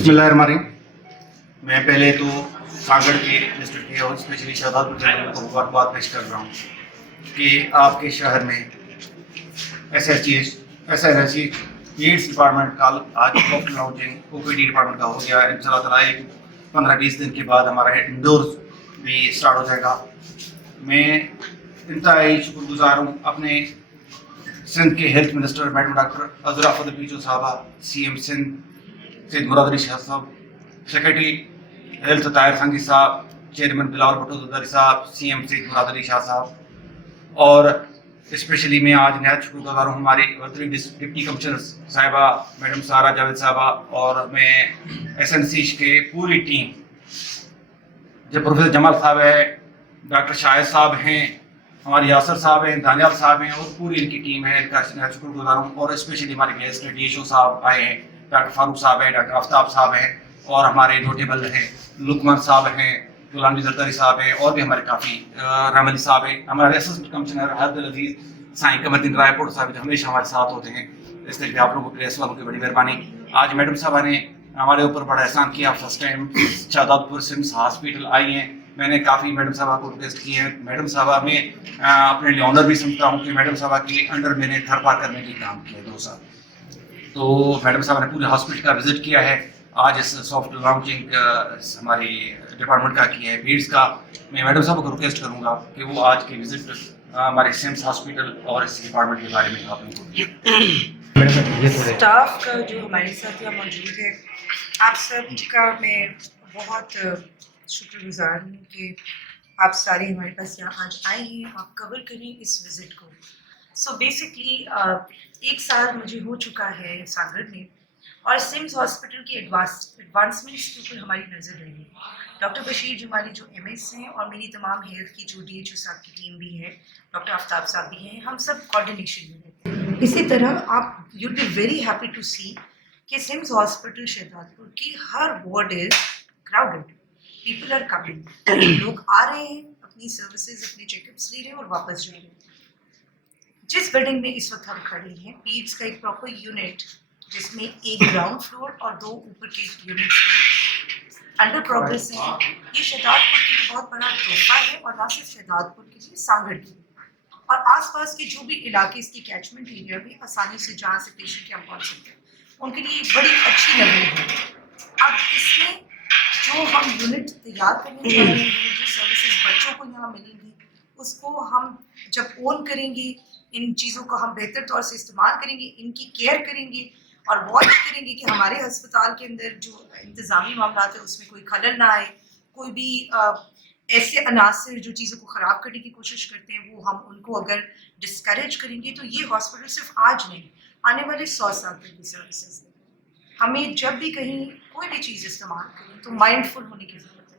बिस्मिल्लाहिर्रहमानिर्रहीम। मैं पहले तो सागर के डिस्ट्रिक्ट के और स्पेशली शादातपुर के लोगों को मुबारकबाद पेश कर रहा हूँ कि आपके शहर में SHG एड्स डिपार्टमेंट का आज सॉफ्ट लॉन्चिंग OPD डिपार्टमेंट का हो गया। इंशाल्लाह ताला 15-20 दिन के बाद हमारा इंडोर भी स्टार्ट हो जाएगा। मैं इंतहाई शुक्रगुजार हूँ अपने सिंध के health minister madam doctor Azra Fazal Pechuho साहबा, CM सिंध सैयद मुराद अली शाह साहब, सेक्रेटरी हेल्थ ताहिर संगी साहब, चेयरमैन बिलावल भुट्टो जरदारी साहब, CM सैयद मुराद अली शाह साहब, और स्पेशली मैं आज नहायत शुक्रगुजार हूँ हमारी डिप्टी कमिश्नर साहिबा मैडम सारा जावेद साहबा, और मैं SNC के पूरी टीम, जब प्रोफेसर जमाल साहब है, डॉक्टर शाहिद साहब हैं, हमारे यासर साहब हैं, दानियाल साहब हैं, और पूरी इनकी टीम है, इनका शुक्रगुजार हूँ। और स्पेशली हमारे गेस्ट DSO साहब आए हैं, डॉक्टर फारूक साहब हैं, डॉक्टर आफ्ताब साहब हैं, और हमारे नोटेबल हैं लुकमान साहब हैं, गुलाम जरदारी साहब हैं, और भी हमारे काफ़ी रामली साहब हैं, हमारे असिस्टेंट कमिश्नर हरदल अजीज साईं कमरदीन रायपुर साहब जो हमेशा हमारे साथ होते हैं। इस तरीके आप लोगों के प्रेस वालों की बड़ी मेहरबानी। आज मैडम साहबा ने हमारे ऊपर बड़ा एहसान किया, first time Shahdadpur SIMS hospital आई हैं। मैंने काफ़ी मैडम साहबा को रिक्वेस्ट की है। मैडम साहबा में अपने लिए ऑनर भी समझता हूँ कि मैडम साहबा के अंडर मैंने घर पार करने की काम किया 2 साल। तो मैडम साहबा ने पूरे हॉस्पिटल का विजिट किया है। आज इस सॉफ्ट लॉन्चिंग हमारी डिपार्टमेंट का किया है बीड्स का। मैं मैडम साहब को रिक्वेस्ट करूँगा कि वो आज की विजिट हमारे सिम्स हॉस्पिटल और इस डिपार्टमेंट के बारे में आप लोगों को स्टाफ का जो हमारे साथ यहाँ मौजूद है, आप सब का मैं बहुत शुक्रगुजार हूँ कि आप सारे हमारे पास यहाँ आज आए हैं, आप कवर करें इस विज़िट को। सो बेसिकली 1 साल मुझे हो चुका है सागर में, और सिम्स हॉस्पिटल की एडवांसमेंट्स के ऊपर हमारी नज़र रही। डॉक्टर बशीर जुमाली जो MS हैं, और मेरी तमाम हेल्थ की जो DHO साहब की टीम भी है, डॉक्टर आफ्ताब साहब भी हैं, हम सब कोऑर्डिनेशन में रहते हैं। इसी तरह आप you'll be very happy to see कि सिम्स हॉस्पिटल शहजादपुर की हर ward is crowded, people are coming, लोग आ रहे हैं, अपनी सर्विसेज अपने चेकअप्स ले रहे हैं और वापस जा रहे हैं। जिस बिल्डिंग में इस वक्त हम खड़े हैं, पीड्स का एक प्रॉपर यूनिट जिसमें 1 ग्राउंड फ्लोर और 2 ऊपर के यूनिट्स अंडर प्रोग्रेस है। ये शहजादपुर के लिए बहुत बड़ा तोहफा है, और ना सिर्फ शहजादपुर के लिए, सागर के लिए और आसपास के जो भी इलाके इसकी कैचमेंट एरिया में आसानी से जहाँ से पेशेंट यहाँ पहुँच सकते हैं, उनके लिए बड़ी अच्छी नज़र है। अब इसमें जो हम यूनिट तैयार करने जा रहे हैं, जो सर्विसेज बच्चों को यहाँ मिलेंगी, उसको हम जब ओन करेंगे, इन चीज़ों को हम बेहतर तौर से इस्तेमाल करेंगे, इनकी केयर करेंगे और वॉच करेंगे कि हमारे अस्पताल के अंदर जो इंतज़ामी मामला है उसमें कोई खलल ना आए, कोई भी ऐसे अनासर जो चीज़ों को ख़राब करने की कोशिश करते हैं वो हम उनको अगर डिस्करेज करेंगे, तो ये हॉस्पिटल सिर्फ आज नहीं, आने वाले 100 साल तक की सर्विसेज है। हमें जब भी कहीं कोई भी चीज़ इस्तेमाल करें तो माइंडफुल होने की ज़रूरत है।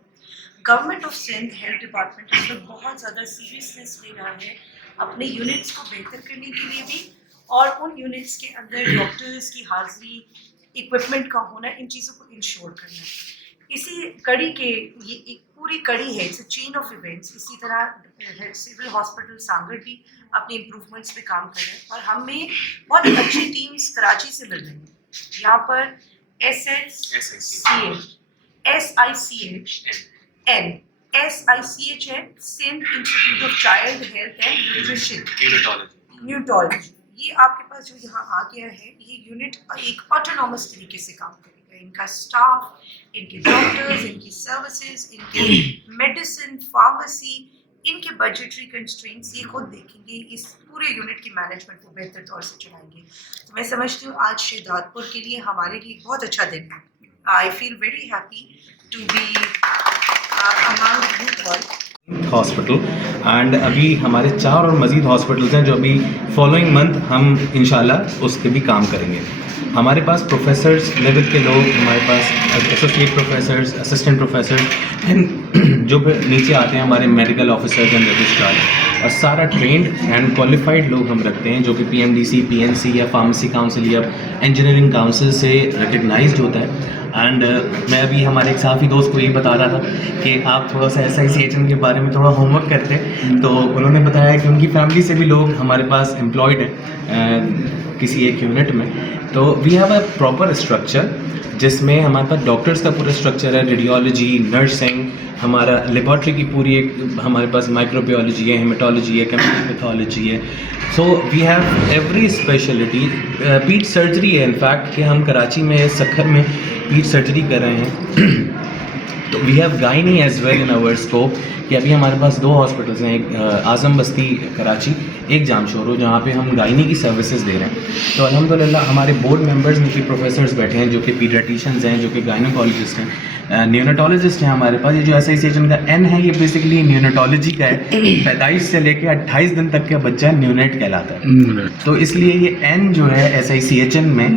Government of Sindh health department इस पर बहुत ज़्यादा सीरियसनेस ले रहा है अपने यूनिट्स को बेहतर करने के लिए भी, और उन यूनिट्स के अंदर डॉक्टर्स की हाज़िरी, इक्विपमेंट का होना, इन चीज़ों को इंश्योर करना। इसी कड़ी के ये एक पूरी कड़ी है, it's a chain of events. इसी तरह सिविल हॉस्पिटल सागर भी अपने इम्प्रूवमेंट्स पे काम कर रहे हैं, और हमें बहुत अच्छी टीम्स कराची से मिल रही हैं। यहाँ पर SICH है, Sindh institute of child health and neurology. ये आपके पास जो यहाँ आ गया है, ये यूनिट एक ऑटोनॉमस तरीके से काम करेगा। इनका स्टाफ, इनके डॉक्टर्स, इनकी सर्विसेज, इनके मेडिसिन, फार्मेसी, इनके बजटरी कंस्ट्रेंट्स ये खुद देखेंगे, इस पूरे यूनिट की मैनेजमेंट को बेहतर तौर से चलाएंगे। तो मैं समझती हूँ आज शहजादपुर के लिए हमारे लिए बहुत अच्छा दिन है। I feel very happy to be among youth hospital and अभी हमारे 4 और मज़ीद हॉस्पिटल्स हैं जो अभी फॉलोइंग मंथ हम इंशाल्लाह उस पर भी काम करेंगे। हमारे पास प्रोफेसर्स लेवल के लोग, हमारे पास associate professors, assistant professor and जो नीचे आते हैं हमारे मेडिकल ऑफिसर्स एंड रजिस्ट्रार, और सारा ट्रेंड एंड क्वालिफाइड लोग हम रखते हैं जो कि PMDC, PNC या फार्मेसी काउंसिल या इंजीनियरिंग काउंसिल से रिकगनाइज्ड होता है। एंड मैं अभी हमारे एक साथी दोस्त को ये बता रहा था कि आप थोड़ा सा SICHM के बारे में थोड़ा होमवर्क करते हैं, तो उन्होंने बताया कि उनकी फैमिली से भी लोग हमारे पास एम्प्लॉयड हैं किसी एक यूनिट में। तो we have a proper structure جس میں ہمارے پاس ڈاکٹرس کا پورا اسٹرکچر ہے, ریڈیولوجی, نرسنگ, ہمارا لیبارٹری کی پوری ایک ہمارے پاس مائکرو بایولوجی ہے, ہیمیٹالوجی ہے, کیمیکل پیتھولوجی ہے. So we have every specialty. پیٹ سرجری ہے انفیکٹ کہ ہم کراچی میں سکھر میں پیٹ سرجری کر رہے ہیں. تو we have gynae as well in our scope کہ ابھی ہمارے پاس 2 ہاسپٹلس ہیں, ایک اعظم بستی کراچی, ایک جام شورو, جہاں پہ ہم گائنی کی سروسز دے رہے ہیں. تو الحمدللہ ہمارے بورڈ ممبرز میں بھی پروفیسرز بیٹھے ہیں جو کہ پیڈیاٹیشنز ہیں, جو کہ گائنیکالوجسٹ ہیں, نیونیٹالوجسٹ ہیں ہمارے پاس. یہ جو S I C H N کا این ہے یہ بیسکلی نیونیٹالوجی کا ہے. پیدائش سے لے کے 28 دن تک کا بچہ نیونیٹ کہلاتا ہے. تو اس لیے یہ این جو ہے S I C H N میں,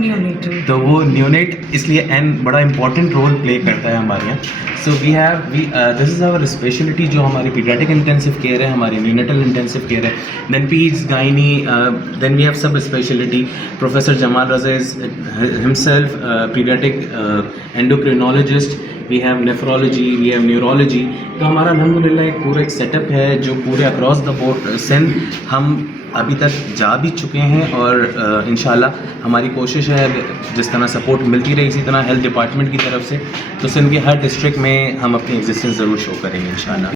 تو وہ نیونیٹ, اس لیے این بڑا امپورٹنٹ رول پلے کرتا ہے ہمارے یہاں. سو we have this is our speciality جو ہماری پیڈیاٹک انٹینسو کیئر ہے, ہماری نیونیٹل انٹینسو کیئر ہے, then paeds, gynae, then we have sub specialty. Professor Jamal Raza is himself paediatric endocrinologist. We have nephrology, we have neurology. تو ہمارا الحمدللہ ایک پورا ایک سیٹ اپ ہے جو پورے اکراس دا بورڈ سندھ ہم ابھی تک جا بھی چکے ہیں, اور انشاءاللہ ہماری کوشش ہے جس طرح سپورٹ ملتی رہی اسی طرح ہیلتھ ڈپارٹمنٹ کی طرف سے, تو سندھ کے ہر ڈسٹرکٹ میں ہم اپنی ایگزسٹنس ضرور شو کریں گے انشاءاللہ.